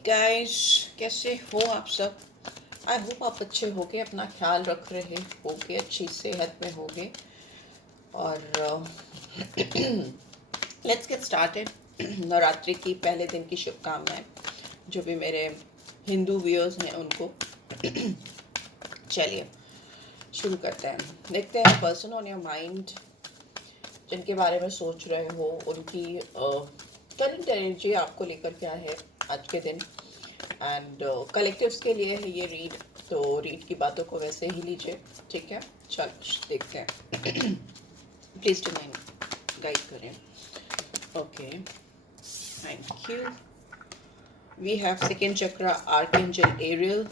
Guys, कैसे हो आप सब। आई होप आप अच्छे होगे, अपना ख्याल रख रहे होगे, अच्छी सेहत में होगे। और लेट्स गेट स्टार्टेड। नवरात्रि की पहले दिन की शुभकामनाएं जो भी मेरे हिंदू व्यूअर्स हैं उनको। चलिए शुरू करते हैं। देखते हैं पर्सन ऑन योर माइंड जिनके बारे में सोच रहे हो, उनकी करंट एनर्जी आपको लेकर क्या है आज के दिन। एंड कलेक्टिव्स के लिए है ये रीड, तो रीड की बातों को वैसे ही लीजिए, ठीक है। चल देखते हैं। प्लीज टू माइंड गाइड करें। Okay, thank you. We have second chakra archangel Ariel,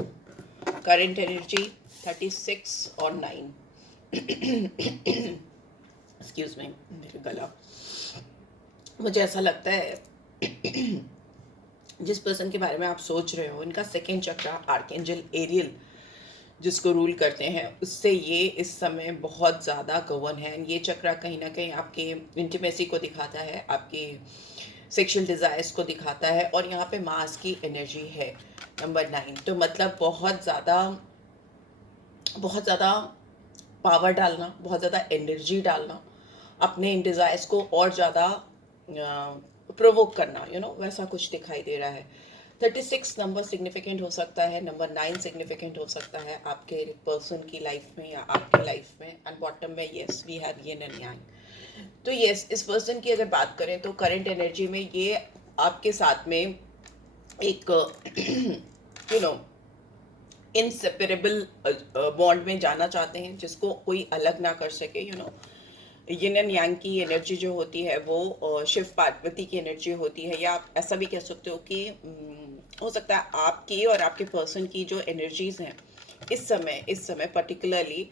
current energy 36 और 9। एक्सक्यूज मी, मेरा गला। मुझे ऐसा लगता है जिस पर्सन के बारे में आप सोच रहे हो, इनका सेकेंड चक्रा आर्कएंजल एरियल जिसको रूल करते हैं, उससे ये इस समय बहुत ज़्यादा गवर्न है। ये चक्रा कहीं ना कहीं आपके इंटीमेसी को दिखाता है, आपकी सेक्शुअल डिज़ायर्स को दिखाता है। और यहाँ पे मास की एनर्जी है नंबर 9, तो मतलब बहुत ज़्यादा पावर डालना, बहुत ज़्यादा एनर्जी डालना, अपने इन डिज़ायर्स को और ज़्यादा प्रोवोक करना, वैसा कुछ दिखाई दे रहा है। 36 नंबर सिग्निफिकेंट हो सकता है, नंबर 9 सिग्निफिकेंट हो सकता है आपके पर्सन की लाइफ में या आपकी लाइफ में। एंड बॉटम में yes we have yin and yang. तो यस, इस पर्सन की अगर बात करें तो करंट एनर्जी में ये आपके साथ में एक यू नो इनसेपरेबल बॉन्ड में जाना चाहते हैं, जिसको कोई अलग ना कर सके। यिन एंड यांग की एनर्जी जो होती है वो शिव पार्वती की एनर्जी होती है, या आप ऐसा भी कह सकते हो कि हो सकता है आपकी और आपके पर्सन की जो एनर्जीज हैं इस समय पर्टिकुलरली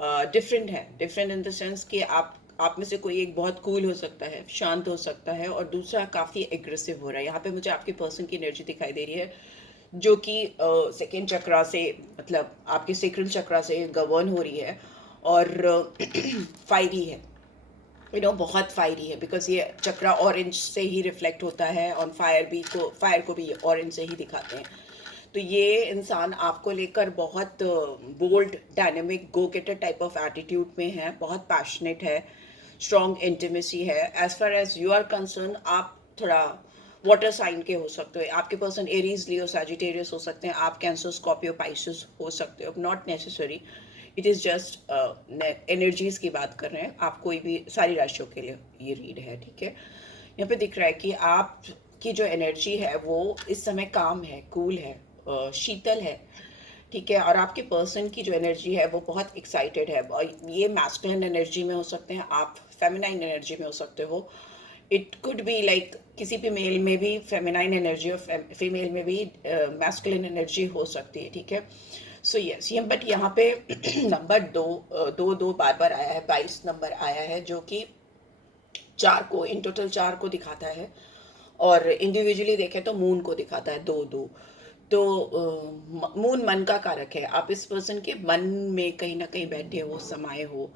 डिफरेंट है। डिफरेंट इन द सेंस कि आप में से कोई एक बहुत कूल हो सकता है, शांत हो सकता है, और दूसरा काफ़ी एग्रेसिव हो रहा है। यहाँ पे मुझे आपके पर्सन की एनर्जी दिखाई दे रही है जो कि सेकेंड चक्रा से, मतलब आपके सेक्रल चक्रा से गवर्न हो रही है, और फायरी है, बहुत फायरी है। बिकॉज ये चक्रा ऑरेंज से ही रिफ्लेक्ट होता है, और फायर को भी ऑरेंज से ही दिखाते हैं। तो ये इंसान आपको लेकर बहुत bold, dynamic, go getter type of attitude में है, बहुत पैशनेट है, स्ट्रॉन्ग इंटीमेसी है। As far as you are concern, आप थोड़ा वाटर साइन के हो सकते हो। आपके पर्सन एरीज, लियो, सैजिटेरियस हो सकते हैं। आप कैंसर, स्कॉर्पियो, पाइसेस हो सकते हो। Not necessary, it is just energies की बात कर रहे हैं। आप कोई भी, सारी राशियों के लिए ये रीड है, ठीक है। यहाँ पे दिख रहा है कि आप की जो एनर्जी है वो इस समय काम है, कूल है, शीतल है, ठीक है। और आपके पर्सन की जो एनर्जी है वो बहुत एक्साइटेड है। ये मैस्कुलिन एनर्जी में हो सकते हैं, आप फेमिनाइन एनर्जी में हो सकते हो। इट कुड बी लाइक किसी भी मेल में भी फेमिनाइन एनर्जी और फीमेल में भी मैस्कुलिन एनर्जी हो सकती है, ठीक है। सो यस, ये बट यहाँ पे नंबर दो बार बार आया है, 22 नंबर आया है, जो कि 4 को, इन टोटल 4 को दिखाता है। और इंडिविजुअली देखें तो मून को दिखाता है, 2 2। तो मून मन का कारक है। आप इस पर्सन के मन में कहीं ना कहीं बैठे हो, समाये हो,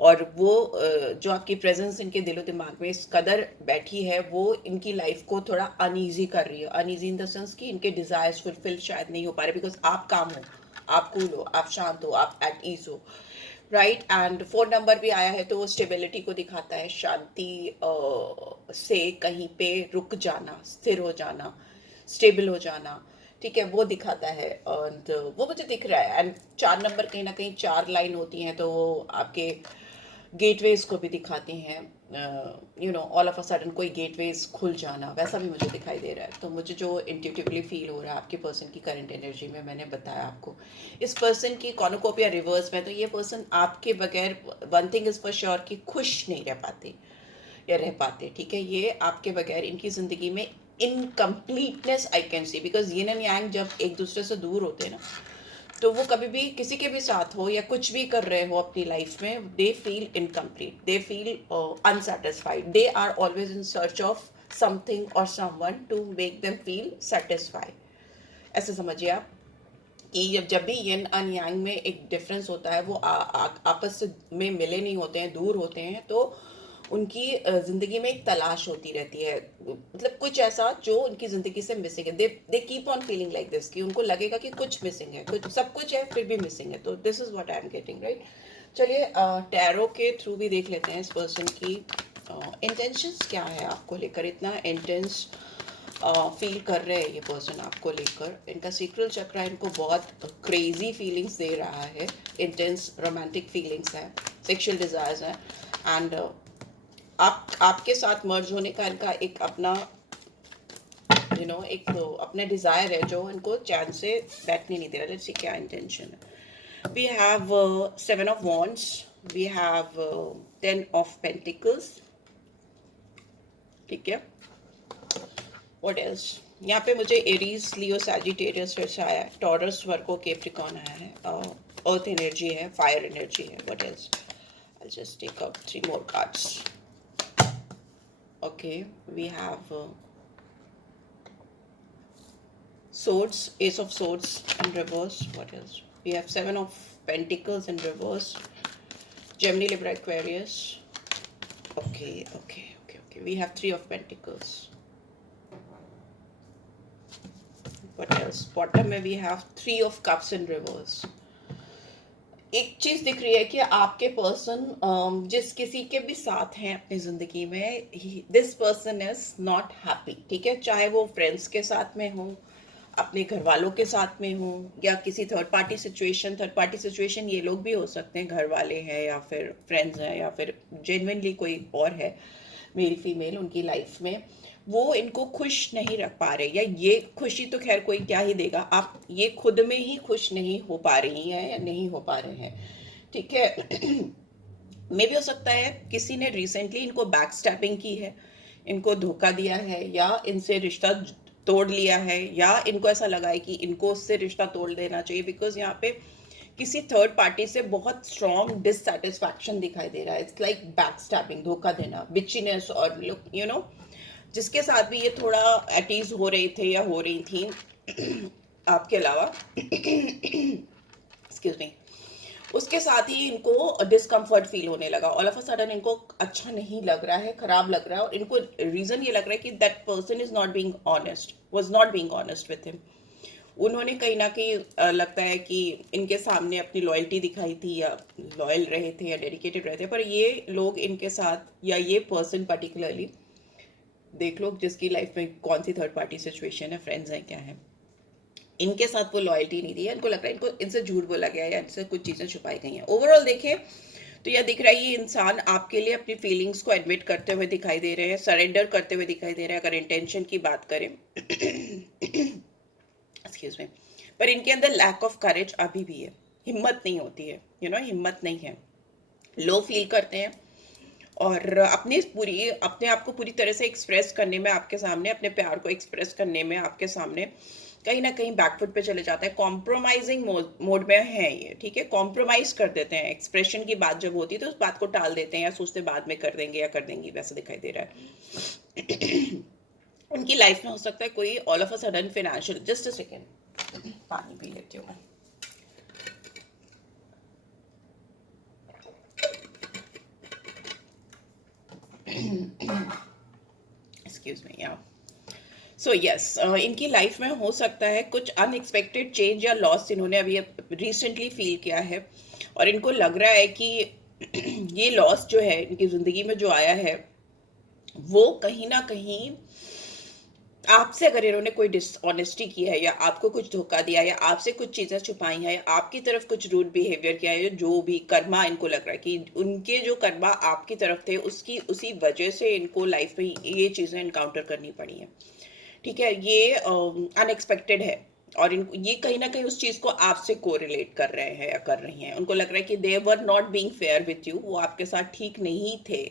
और वो जो आपकी प्रेजेंस इनके दिलो दिमाग में इस कदर बैठी है, वो इनकी लाइफ को थोड़ा अनईजी कर रही है। अनईजी इन द सेंस कि इनके डिजायर्स फुलफिल शायद नहीं हो पा रहे, बिकॉज आप काम हो, आप कूल हो, आप शांत हो, आप एट ईज हो, राइट। एंड 4 नंबर भी आया है, तो वो स्टेबिलिटी को दिखाता है, शांति से कहीं पे रुक जाना, स्थिर हो जाना, स्टेबल हो जाना, ठीक है, वो दिखाता है। और वो मुझे दिख रहा है। एंड 4 नंबर कहीं ना कहीं 4 लाइन होती हैं, तो वो आपके गेटवेज को भी दिखाती हैं। ऑल ऑफ अ सडन कोई गेटवेज खुल जाना, वैसा भी मुझे दिखाई दे रहा है। तो मुझे जो इंट्यूटिवली फील हो रहा है आपके पर्सन की करंट एनर्जी में, मैंने बताया आपको। इस पर्सन की कॉनोकोपिया रिवर्स में, तो ये पर्सन आपके बगैर, one thing is for sure, कि खुश नहीं रह पाते या रह पाते, ठीक है। ये आपके बगैर, इनकी जिंदगी में incompleteness I can see, because yin and यांग जब एक दूसरे से दूर होते हैं ना, तो वो कभी भी किसी के भी साथ हो या कुछ भी कर रहे हो अपनी लाइफ में, they feel incomplete, they feel unsatisfied, they are always in search of something और someone to make them feel satisfied. ऐसे समझिए आप कि जब भी यिन एंड यांग में एक डिफरेंस होता है, वो आपस में मिले नहीं होते हैं, दूर होते हैं, तो उनकी जिंदगी में एक तलाश होती रहती है, मतलब कुछ ऐसा जो उनकी जिंदगी से मिसिंग है। They keep on feeling like this, कि उनको लगेगा कि कुछ मिसिंग है, कुछ सब कुछ है फिर भी मिसिंग है। तो this is what I am getting, right. चलिए टैरो के थ्रू भी देख लेते हैं इस पर्सन की इंटेंशंस क्या है आपको लेकर। इतना इंटेंस फील कर रहे हैं ये पर्सन आपको लेकर। इनका सीक्रेट चक्र इनको बहुत क्रेजी फीलिंग्स दे रहा है, इंटेंस रोमांटिक फीलिंग्स है, सेक्सुअल डिजायर्स है, एंड आपके साथ मर्ज होने का इनका एक अपना एक अपना डिजायर है जो इनको चैन से बैठने नहीं दे रहा। लेट्स सी क्या इंटेंशन है। We have 7 of wands, we have 10 of pentacles, ठीक है। व्हाट एल्स, यहाँ पे मुझे एरीज, लियो, सैजिटेरियस फिर से आया है, टॉरस, वर्गो, कैप्रिकॉर्न आया है, अर्थ एनर्जी है, फायर एनर्जी है। What else, I just take up 3 more cards. Okay, we have swords, ace of swords in reverse. What else? We have 7 of pentacles in reverse, Gemini, Libra, Aquarius. Okay. We have 3 of pentacles. What else? Bottom में we have 3 of cups in reverse. एक चीज दिख रही है कि आपके person जिस किसी के भी साथ हैं अपनी जिंदगी में, this person is not happy, ठीक है। चाहे वो फ्रेंड्स के साथ में हो, अपने घर वालों के साथ में हो, या किसी थर्ड पार्टी सिचुएशन ये लोग भी हो सकते हैं, घर वाले हैं या फिर फ्रेंड्स हैं या फिर जेन्युइनली कोई और है मेल फीमेल उनकी लाइफ में। वो इनको खुश नहीं रख पा रहे, या ये खुशी तो खैर कोई क्या ही देगा, आप ये खुद में ही खुश नहीं हो पा रही हैं या नहीं हो पा रहे हैं, ठीक है। मे भी हो सकता है किसी ने रिसेंटली इनको बैक स्टैपिंग की है, इनको धोखा दिया है, या इनसे रिश्ता तोड़ लिया है, या इनको ऐसा लगा है कि इनको उससे रिश्ता तोड़ देना चाहिए, बिकॉज यहाँ पे किसी थर्ड पार्टी से बहुत स्ट्रॉन्ग डिससेटिस्फैक्शन दिखाई दे रहा है। इट्स लाइक बैक स्टैपिंग, धोखा देना, बिचीनेस, और जिसके साथ भी ये थोड़ा एटीज हो रहे थे या हो रही थी आपके अलावा एक्सक्यूज मी, उसके साथ ही इनको डिस्कम्फर्ट फील होने लगा। ऑल ऑफ अ सडन इनको अच्छा नहीं लग रहा है, खराब लग रहा है, और इनको रीजन ये लग रहा है कि that person is not being honest, was not being honest with him. उन्होंने कहीं ना कहीं लगता है कि इनके सामने अपनी लॉयल्टी दिखाई थी, या लॉयल रहे थे, या डेडिकेटेड रहे थे, पर ये लोग इनके साथ, या ये पर्सन पर्टिकुलरली, देख लो जिसकी लाइफ में कौन सी थर्ड पार्टी सिचुएशन है, फ्रेंड्स हैं क्या है, इनके साथ वो लॉयल्टी नहीं दी है। इनको लग रहा है इनको इनसे झूठ बोला गया है, या इनसे कुछ चीज़ें छुपाई गई हैं। ओवरऑल देखें तो यह दिख रहा है ये इंसान आपके लिए अपनी फीलिंग्स को एडमिट करते हुए दिखाई दे रहे हैं, सरेंडर करते हुए दिखाई दे रहे हैं, अगर इंटेंशन की बात करें एक्सक्यूज मी। पर इनके अंदर लैक ऑफ करेज अभी भी है, हिम्मत नहीं होती है, हिम्मत नहीं है, लो फील करते हैं, और अपने आप को पूरी तरह से एक्सप्रेस करने में आपके सामने, अपने प्यार को एक्सप्रेस करने में आपके सामने कहीं ना कहीं बैकफुट पे चले जाते हैं, कॉम्प्रोमाइजिंग मोड में है ये, ठीक है। कॉम्प्रोमाइज कर देते हैं, एक्सप्रेशन की बात जब होती है तो उस बात को टाल देते हैं, या सोचते बाद में कर देंगे या कर देंगी, वैसा दिखाई दे रहा है। उनकी लाइफ में हो सकता है कोई all of a sudden financial, just a second पानी पी लेती हूँ मैं। एक्सक्यूज मी, या सो यस, इनकी लाइफ में हो सकता है कुछ अनएक्सपेक्टेड चेंज या लॉस इन्होंने अभी रिसेंटली फील किया है, और इनको लग रहा है कि ये लॉस जो है इनकी ज़िंदगी में जो आया है, वो कहीं ना कहीं आपसे, अगर इन्होंने कोई डिसऑनेस्टी की है, या आपको कुछ धोखा दिया, या आपसे कुछ चीज़ें छुपाई हैं, या आपकी तरफ कुछ रूड बिहेवियर किया है, जो भी कर्मा इनको लग रहा है कि उनके जो कर्मा आपकी तरफ थे, उसी वजह से इनको लाइफ में ये चीज़ें इनकाउंटर करनी पड़ी हैं, ठीक है। ये अनएक्सपेक्टेड है, और ये कहीं ना कहीं उस चीज़ को आपसे कोरिलेट कर रहे हैं या कर रही हैं। उनको लग रहा है कि they were not being fair with you, वो आपके साथ ठीक नहीं थे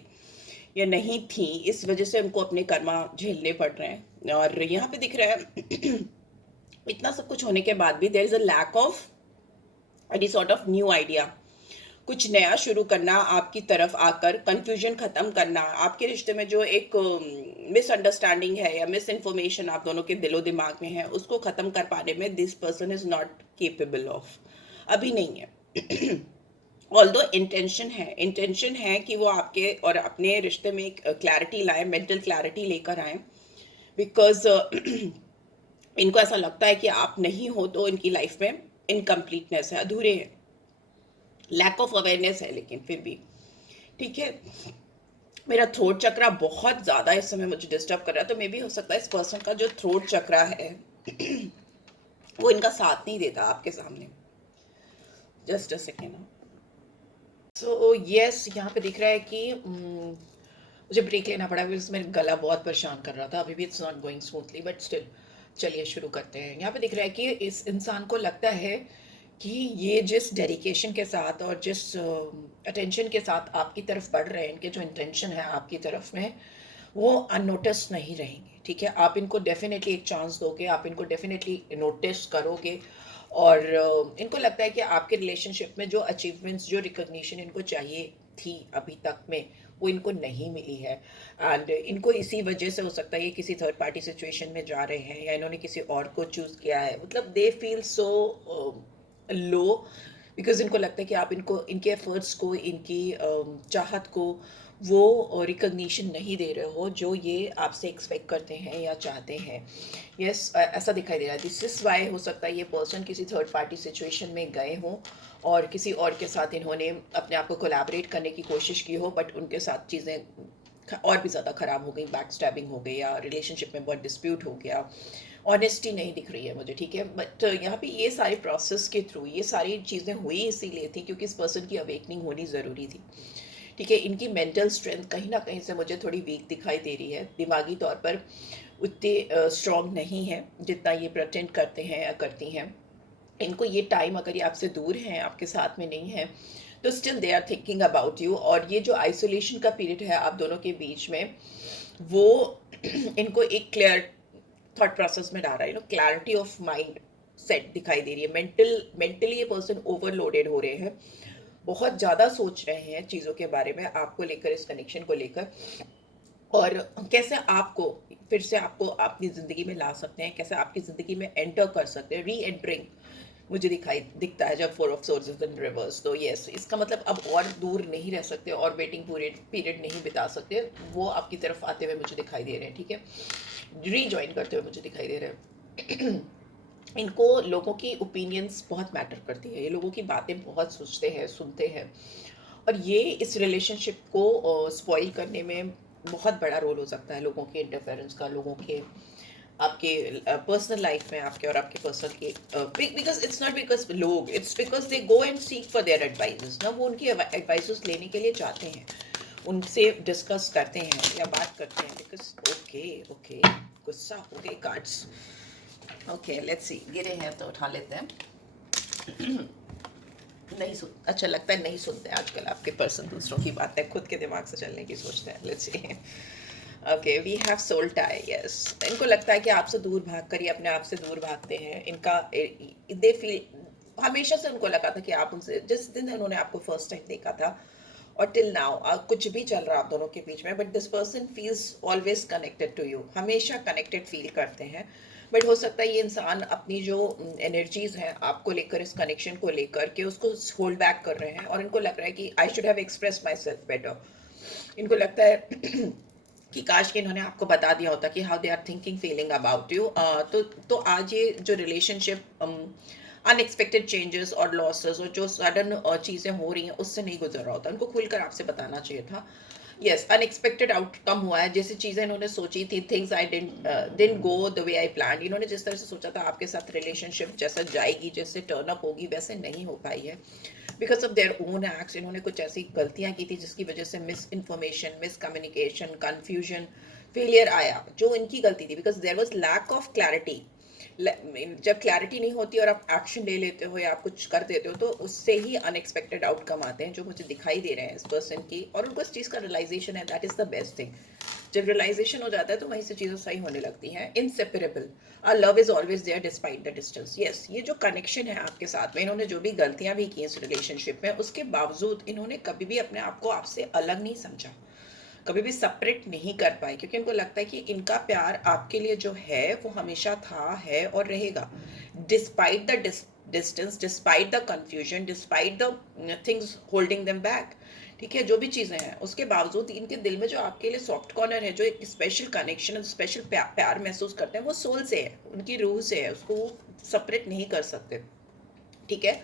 या नहीं थी, इस वजह से उनको अपने कर्मा झेलने पड़ रहे हैं। और यहाँ पे दिख रहा है इतना सब कुछ होने के बाद भी there is a lack of any sort of new idea, कुछ नया शुरू करना, आपकी तरफ आकर कंफ्यूजन खत्म करना, आपके रिश्ते में जो एक मिसअंडरस्टैंडिंग है या मिस इन्फॉर्मेशन आप दोनों के दिलो दिमाग में है, उसको खत्म कर पाने में this person is not capable of, अभी नहीं है। ऑल्दो इंटेंशन है कि वो आपके और अपने रिश्ते में एक क्लैरिटी लाए, मेंटल क्लैरिटी लेकर आए, बिकॉज इनको ऐसा लगता है कि आप नहीं हो तो इनकी लाइफ में इनकम्प्लीटनेस है, अधूरे हैं, लैक ऑफ अवेयरनेस है, लेकिन फिर भी ठीक है। मेरा थ्रोट चक्रा बहुत ज़्यादा इस समय मुझे डिस्टर्ब कर रहा है, तो मे भी हो सकता है इस पर्सन का जो थ्रोट चक्रा है वो इनका साथ नहीं देता आपके सामने। Just a second. So yes, यहाँ पे दिख रहा है कि मुझे ब्रेक लेना पड़ा बिकॉज मेरा गला बहुत परेशान कर रहा था। अभी भी it's not going smoothly, but still चलिए शुरू करते हैं। यहाँ पे दिख रहा है कि इस इंसान को लगता है कि ये जिस डेडिकेशन के साथ और जिस अटेंशन के साथ आपकी तरफ बढ़ रहे हैं, इनके जो इंटेंशन है आपकी तरफ में, वो अननोटिस नहीं रहेंगे। ठीक है, आप इनको डेफिनेटली एक चांस दोगे, आप इनको डेफिनेटली नोटिस करोगे, और इनको लगता है कि आपके रिलेशनशिप में जो अचीवमेंट्स, जो रिकॉग्निशन इनको चाहिए थी अभी तक में, वो इनको नहीं मिली है। एंड इनको इसी वजह से हो सकता है ये किसी थर्ड पार्टी सिचुएशन में जा रहे हैं, या इन्होंने किसी और को चूज़ किया है। मतलब they feel so low, because इनको लगता है कि आप इनको, इनके एफर्ट्स को, इनकी चाहत को वो रिकॉग्निशन नहीं दे रहे हो जो ये आपसे एक्सपेक्ट करते हैं या चाहते हैं। यस, ऐसा दिखाई दे रहा है। दिस इज वाई हो सकता है ये पर्सन किसी थर्ड पार्टी सिचुएशन में गए हों और किसी और के साथ इन्होंने अपने आप को कोलैबोरेट करने की कोशिश की हो, बट उनके साथ चीज़ें और भी ज़्यादा ख़राब हो गई, बैक स्टैबिंग हो गई, या रिलेशनशिप में बहुत डिस्प्यूट हो गया, ऑनेस्टी नहीं दिख रही है मुझे। ठीक है, बट यहाँ पे ये सारे प्रोसेस के थ्रू ये सारी चीज़ें हुई इसीलिए थी क्योंकि इस पर्सन की अवेकनिंग होनी ज़रूरी थी। ठीक है, इनकी मेंटल स्ट्रेंथ कहीं ना कहीं से मुझे थोड़ी वीक दिखाई दे रही है, दिमागी तौर पर उतने स्ट्रॉन्ग नहीं है जितना ये प्रटेंड करते हैं या करती हैं। इनको ये टाइम, अगर ये आपसे दूर हैं, आपके साथ में नहीं है, तो still they are thinking about you. और ये जो आइसोलेशन का पीरियड है आप दोनों के बीच में, वो इनको एक क्लियर थॉट प्रोसेस में डाल रहा है, क्लैरिटी ऑफ माइंड सेट दिखाई दे रही है। मेंटली ये पर्सन ओवरलोडेड हो रहे हैं, बहुत ज़्यादा सोच रहे हैं चीज़ों के बारे में, आपको लेकर, इस कनेक्शन को लेकर, और कैसे आपको फिर से आपको अपनी ज़िंदगी में ला सकते हैं, कैसे आपकी ज़िंदगी में एंटर कर सकते हैं। री एंटरिंग मुझे दिखता है जब four of source is in reverse. तो यस, इसका मतलब अब और दूर नहीं रह सकते और वेटिंग पीरियड नहीं बिता सकते, वो आपकी तरफ आते हुए मुझे दिखाई दे रहे हैं। ठीक है, रीजॉइन करते हुए मुझे दिखाई दे रहे हैं। इनको लोगों की ओपिनियंस बहुत मैटर करती है, ये लोगों की बातें बहुत सोचते हैं, सुनते हैं, और ये इस रिलेशनशिप को स्पॉइल करने में बहुत बड़ा रोल हो सकता है लोगों के इंटरफेरेंस का, लोगों के आपके पर्सनल लाइफ में, आपके और आपके पर्सन के। बिकॉज इट्स नॉट बिकॉज लोग, it's because they go and seek for their advises ना, वो उनकी एडवाइजेस लेने के लिए चाहते हैं, उनसे डिस्कस करते हैं या बात करते हैं। बिकॉज ओके ओके, गुस्सा हो गए कार्ड्स। ओके लेट्स सी, गिरे हैं तो उठा लेते हैं। नहीं सुन, अच्छा लगता है नहीं सुनते आजकल आपके पर्सन दूसरों की बातें, खुद के दिमाग से चलने की सोचते हैं। Let's see. Okay, we have soul tie. Yes, इनको लगता है कि आपसे दूर भाग कर ये अपने आप से दूर भागते हैं। इनका दे फील, हमेशा से उनको लगा था कि आप उनसे, जिस दिन उन्होंने आपको फर्स्ट टाइम देखा था और टिल नाउ कुछ भी चल रहा आप दोनों के बीच में, but this person feels always connected to you, हमेशा कनेक्टेड फील करते हैं। बट हो सकता है ये इंसान अपनी जो एनर्जीज हैं आपको लेकर, इस कनेक्शन को लेकर के, उसको होल्ड बैक कर रहे हैं, और इनको लग रहा है कि I should have express my self better. इनको लगता है कि काश कि इन्होंने आपको बता दिया होता कि how they are thinking feeling about you. तो आज ये जो रिलेशनशिप अनएक्सपेक्टेड चेंजेस और लॉसेस और जो सडन चीज़ें हो रही हैं उससे नहीं गुजर रहा होता, उनको खुलकर आपसे बताना चाहिए था। यस, अनएक्सपेक्टेड आउटकम हुआ है, जैसी चीज़ें इन्होंने सोची थी, things I didn't go the way I plan. इन्होंने जिस तरह से सोचा था आपके साथ रिलेशनशिप जैसा जाएगी, जैसे टर्न अप होगी, वैसे नहीं हो पाई है। Because of their own acts इन्होंने कुछ ऐसी गलतियां की थी जिसकी वजह से miss information, miss communication, confusion, failure आया, जो इनकी गलती थी। Because there was lack of clarity. जब क्लैरिटी नहीं होती और आप एक्शन ले लेते हो या आप कुछ कर देते हो, तो उससे ही अनएक्सपेक्टेड आउटकम आते हैं, जो मुझे दिखाई दे रहे हैं इस पर्सन की। और उनको इस चीज़ का रियलाइजेशन है, that is the best thing. जब रियलाइजेशन हो जाता है तो वहीं से चीज़ें सही होने लगती हैं। Inseparable, our love is always there despite the distance. Yes, ये जो कनेक्शन है आपके साथ में, इन्होंने जो भी गलतियां भी की इस रिलेशनशिप में, उसके बावजूद इन्होंने कभी भी अपने आप को आपसे अलग नहीं समझा, कभी भी सेपरेट नहीं कर पाए, क्योंकि इनको लगता है कि इनका प्यार आपके लिए जो है वो हमेशा था, है और रहेगा, despite the distance, despite the confusion, despite the things holding them back. ठीक है, जो भी चीज़ें हैं उसके बावजूद इनके दिल में जो आपके लिए सॉफ्ट कॉर्नर है, जो एक स्पेशल कनेक्शन, स्पेशल प्यार महसूस करते हैं, वो सोल से है, उनकी रूह से है, उसको वो सेपरेट नहीं कर सकते। ठीक है,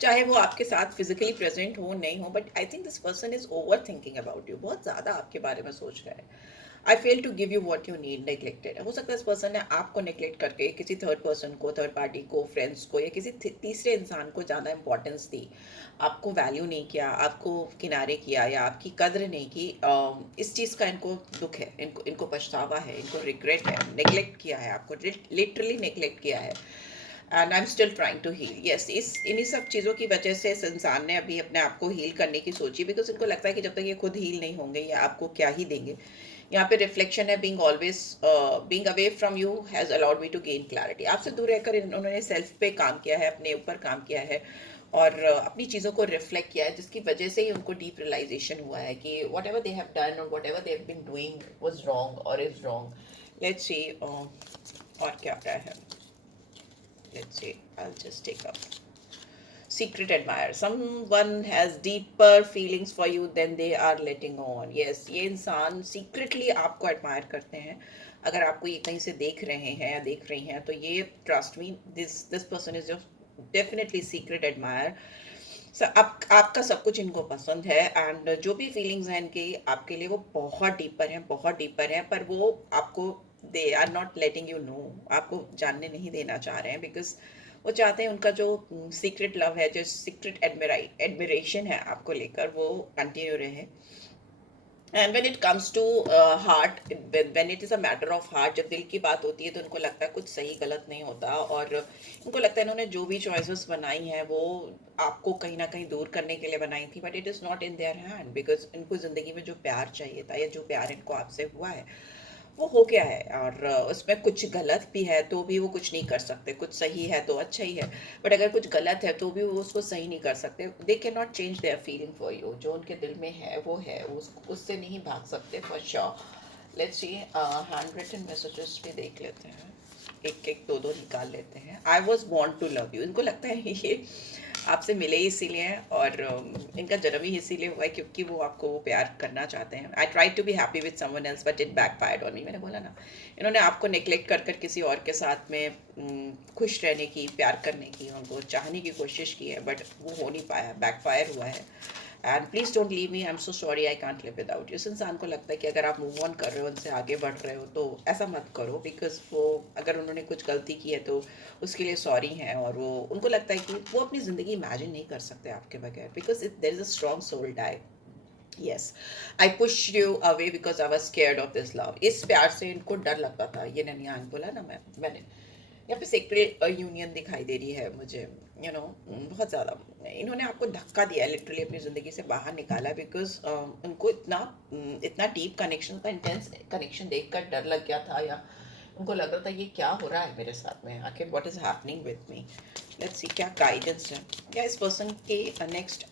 चाहे वो आपके साथ फिजिकली प्रेजेंट हो नहीं हो, but I think this person is over thinking about you, बहुत ज़्यादा आपके बारे में सोच रहा है। I fail to give you what you need, neglected. हो सकता है इस पर्सन ने आपको नेग्लेक्ट करके किसी थर्ड पर्सन को, थर्ड पार्टी को, फ्रेंड्स को या किसी तीसरे इंसान को ज़्यादा इंपॉर्टेंस दी, आपको वैल्यू नहीं किया, आपको किनारे किया या आपकी कद्र नहीं की। इस चीज़ का इनको दुख है, इनको इनको पछतावा है, इनको रिग्रेट है, नेग्लेक्ट किया है आपको, लिटरली नेग्लेक्ट किया है। And I am still trying to heal. Yes, इस इन्हीं सब चीज़ों की वजह से इस इंसान ने अभी अपने आप को हील करने की सोची, बिकॉज इनको लगता है कि जब तक ये खुद हील नहीं होंगे ये आपको क्या ही देंगे। यहाँ पे रिफ्लेक्शन है, being always being away from you has allowed me to gain clarity. आपसे दूर रहकर उन्होंने सेल्फ पे काम किया है, अपने ऊपर काम किया है और अपनी चीज़ों को रिफ्लेक्ट किया है, जिसकी वजह से ही उनको डीप रियलाइजेशन हुआ है कि whatever they have done और whatever they have been doing was wrong और इज रॉन्ग। लेट्स सी और क्या होता है। Let's see, I'll just take up secret admirer. Someone has deeper feelings for you than they are letting on. Yes, ये इंसान secretly आपको admire करते हैं। अगर आपको ये कहीं से देख रहे हैं या देख रही हैं तो ये trust me, this person is your definitely secret admirer. आपका सब कुछ इनको पसंद है एंड जो भी फीलिंग्स हैं इनकी आपके लिए वो बहुत डीपर हैं, बहुत डीपर हैं, पर वो आपको they are not letting you know, आपको जानने नहीं देना चाह रहे हैं, बिकॉज वो चाहते हैं उनका जो सीक्रेट लव है, जो सीक्रेट एडमिरेशन है आपको लेकर, वो कंटिन्यू रहे। And when it comes to heart, when it is a matter of heart, जब दिल की बात होती है तो उनको लगता है कुछ सही गलत नहीं होता और उनको लगता है इन्होंने जो भी चॉइसेस बनाई हैं वो आपको कहीं ना कहीं दूर करने के लिए बनाई थी, but it is not in their hand, because इनको ज़िंदगी में जो प्यार चाहिए था या जो प्यार इनको आपसे हुआ है वो हो गया है और उसमें कुछ गलत भी है तो भी वो कुछ नहीं कर सकते, कुछ सही है तो अच्छा ही है, बट अगर कुछ गलत है तो भी वो उसको सही नहीं कर सकते। They can not change their feeling for you, जो उनके दिल में है वो है, उससे नहीं भाग सकते for sure. Let's see, handwritten messages भी देख लेते हैं, एक एक दो दो निकाल लेते हैं। I was born to love you, इनको लगता है ये आपसे मिले ही इसीलिए हैं और इनका जन्म ही इसीलिए हुआ है क्योंकि वो आपको प्यार करना चाहते हैं। I try to be happy with someone else but it backfired on me. मैंने बोला ना, इन्होंने आपको नेग्लेक्ट कर कर किसी और के साथ में खुश रहने की, प्यार करने की, उनको चाहने की कोशिश की है, बट वो हो नहीं पाया, बैकफायर हुआ है। And please don't leave me, I am so sorry, I can't live without you. इस इंसान को लगता है कि अगर आप मूव ऑन कर रहे हो, उनसे आगे बढ़ रहे हो, तो ऐसा मत करो, बिकॉज वो अगर उन्होंने कुछ गलती की है तो उसके लिए सॉरी हैं और वो उनको लगता है कि वो अपनी ज़िंदगी इमेजिन नहीं कर सकते आपके बगैर, because there is a strong soul tie. Yes, I push you away because I was scared of this love. इस प्यार से इनको डर लगता था, ये ननियान बोला ना, मैंने यहाँ पे सेक्रेट यूनियन दिखाई दे रही है मुझे, यू नो, बहुत ज़्यादा इन्होंने आपको धक्का दिया है, लिटरली अपनी ज़िंदगी से बाहर निकाला, बिकॉज उनको इतना डीप कनेक्शन, का इंटेंस कनेक्शन देखकर डर लग गया था, या उनको लग रहा था ये क्या हो रहा है मेरे साथ में, आखिर what is happening with me. Let's see क्या गाइडेंस है, क्या इस पर्सन के नेक्स्ट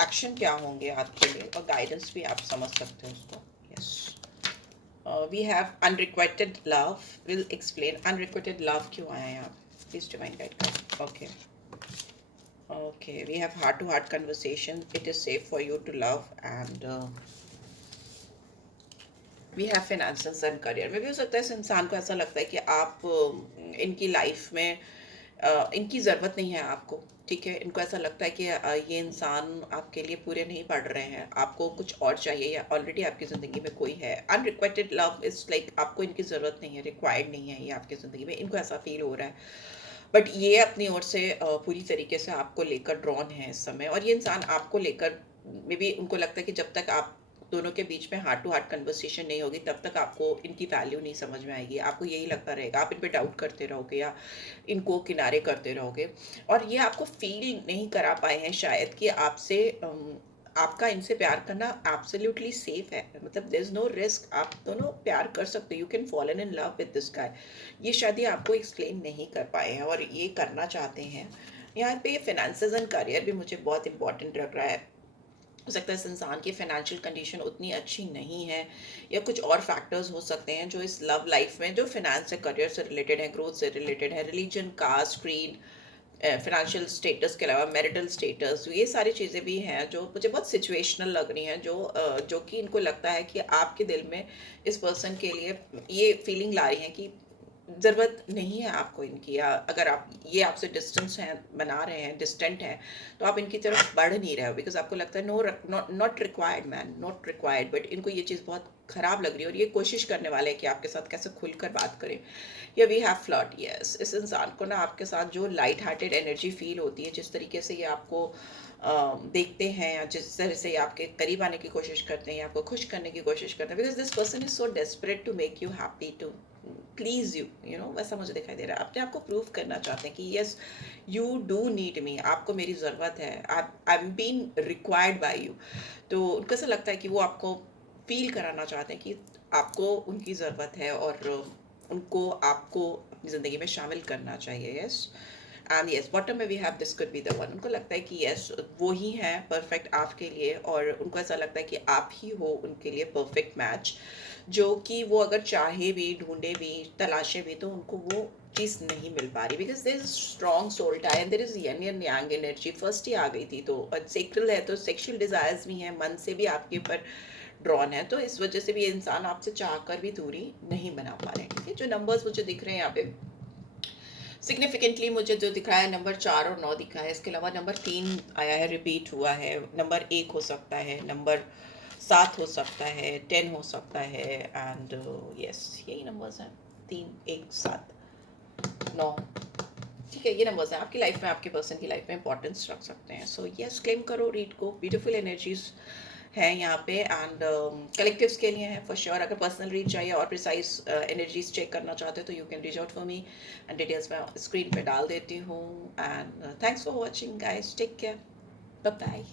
एक्शन क्या होंगे आपके लिए, और गाइडेंस भी आप समझ सकते हो उसको। Yes, we have unrequited love, will explain unrequited love क्यों आया है यहाँ, please divine guide card। okay, okay, we have heart to heart conversation, it is safe for you to love and we have finances and career। में भी हो सकता है इस इंसान को ऐसा लगता है कि आप इनकी लाइफ में इनकी ज़रूरत नहीं है आपको, ठीक है, इनको ऐसा लगता है कि ये इंसान आपके लिए पूरे नहीं पड़ रहे हैं, आपको कुछ और चाहिए या ऑलरेडी आपकी ज़िंदगी में कोई है। अनरिक्वाइटेड लव इज़ लाइक आपको इनकी ज़रूरत नहीं है, रिक्वायर्ड नहीं है ये आपकी ज़िंदगी में, इनको ऐसा फील हो रहा है, बट ये अपनी ओर से पूरी तरीके से आपको लेकर ड्रॉन है इस समय, और ये इंसान आपको लेकर मे बी उनको लगता है कि जब तक आप दोनों के बीच में हार्ट टू हार्ट कन्वर्सेशन नहीं होगी तब तक आपको इनकी वैल्यू नहीं समझ में आएगी, आपको यही लगता रहेगा, आप इन पे डाउट करते रहोगे या इनको किनारे करते रहोगे, और ये आपको फील नहीं करा पाए हैं शायद कि आपसे आपका इनसे प्यार करना एब्सोल्युटली सेफ है, मतलब देयर इज नो रिस्क, आप दोनों प्यार कर सकते हो, you can fall in love with this guy. ये शायद ये आपको एक्सप्लेन नहीं कर पाए हैं और ये करना चाहते हैं। यहाँ पे फाइनेंसेस एंड करियर भी मुझे बहुत इंपॉर्टेंट लग रहा है। हो सकता है इस इंसान की फाइनेंशियल कंडीशन उतनी अच्छी नहीं है, या कुछ और फैक्टर्स हो सकते हैं जो इस लव लाइफ में, जो फाइनेंस से, करियर से रिलेटेड है, ग्रोथ से रिलेटेड है, religion, caste, creed, financial status के अलावा मैरिटल स्टेटस, ये सारी चीज़ें भी हैं जो मुझे बहुत सिचुएशनल लग रही हैं, जो कि इनको लगता है कि आपके दिल में इस पर्सन के लिए ये फीलिंग ला रही हैं कि ज़रूरत नहीं है आपको इनकी, या अगर आप ये आपसे डिस्टेंस हैं बना रहे हैं, डिस्टेंट हैं, तो आप इनकी तरफ बढ़ नहीं रहे हो, बिकॉज आपको लगता है not required man, not required, but इनको ये चीज़ बहुत ख़राब लग रही है और ये कोशिश करने वाले हैं कि आपके साथ कैसे खुलकर बात करें। या वी हैव फ्लर्ट, यस, इस इंसान को ना आपके साथ जो लाइट हार्टेड एनर्जी फील होती है, जिस तरीके से ये आपको देखते हैं, या जिस तरह से ये आपके करीब आने की कोशिश करते हैं, या आपको खुश करने की कोशिश करते हैं, because this person is so desperate to make you happy, to please you, you know, वैसा मुझे दिखाई दे रहा है। अपने आप को प्रूव करना चाहते हैं कि yes, you do need me, आपको मेरी ज़रूरत है, I am been required by you. तो उनको ऐसा लगता है कि वो आपको फील कराना चाहते हैं कि आपको उनकी ज़रूरत है, और उनको आपको अपनी ज़िंदगी में शामिल करना चाहिए। यस, एंड यस, बॉटम में we have this could be the one. उनको लगता है कि यस, वो ही है परफेक्ट आपके लिए, और उनको ऐसा लगता है कि आप ही हो उनके लिए परफेक्ट मैच, जो कि वो अगर चाहे भी, ढूंढे भी, तलाशे भी, तो उनको वो चीज़ नहीं मिल पा रही, because there is strong soul tie and there is yin and yang energy first ही आ गई थी। तो सेक्रेल है, तो सेक्शुअल डिजायर्स भी हैं, मन से भी आपके ऊपर ड्रॉन है, तो इस वजह से भी ये इंसान आपसे चाह कर भी दूरी नहीं बना पा रहे हैं। ठीक है, जो नंबर्स मुझे दिख रहे हैं यहाँ पे सिग्निफिकेंटली, मुझे जो दिख रहा है नंबर 4 और 9 दिखा है, इसके अलावा नंबर 3 आया है, रिपीट हुआ है, नंबर 1 हो सकता है, नंबर 7 हो सकता है, 10 हो सकता है, एंड यस, यही नंबर्स हैं, 3, 1, 7, 9। ठीक है, ये नंबर्स हैं आपकी लाइफ में, आपके पर्सन की लाइफ में इंपॉर्टेंस रख सकते हैं। सो यस, क्लेम करो रीड को, ब्यूटीफुल एनर्जीज है यहाँ पे, एंड कलेक्टिव्स के लिए है फॉर श्योर। अगर पर्सनल रीड चाहिए और प्रिसाइज एनर्जीज चेक करना चाहते हो तो you can reach out for me, and details मैं स्क्रीन पे डाल देती हूँ। And thanks for watching guys, take care, bye bye.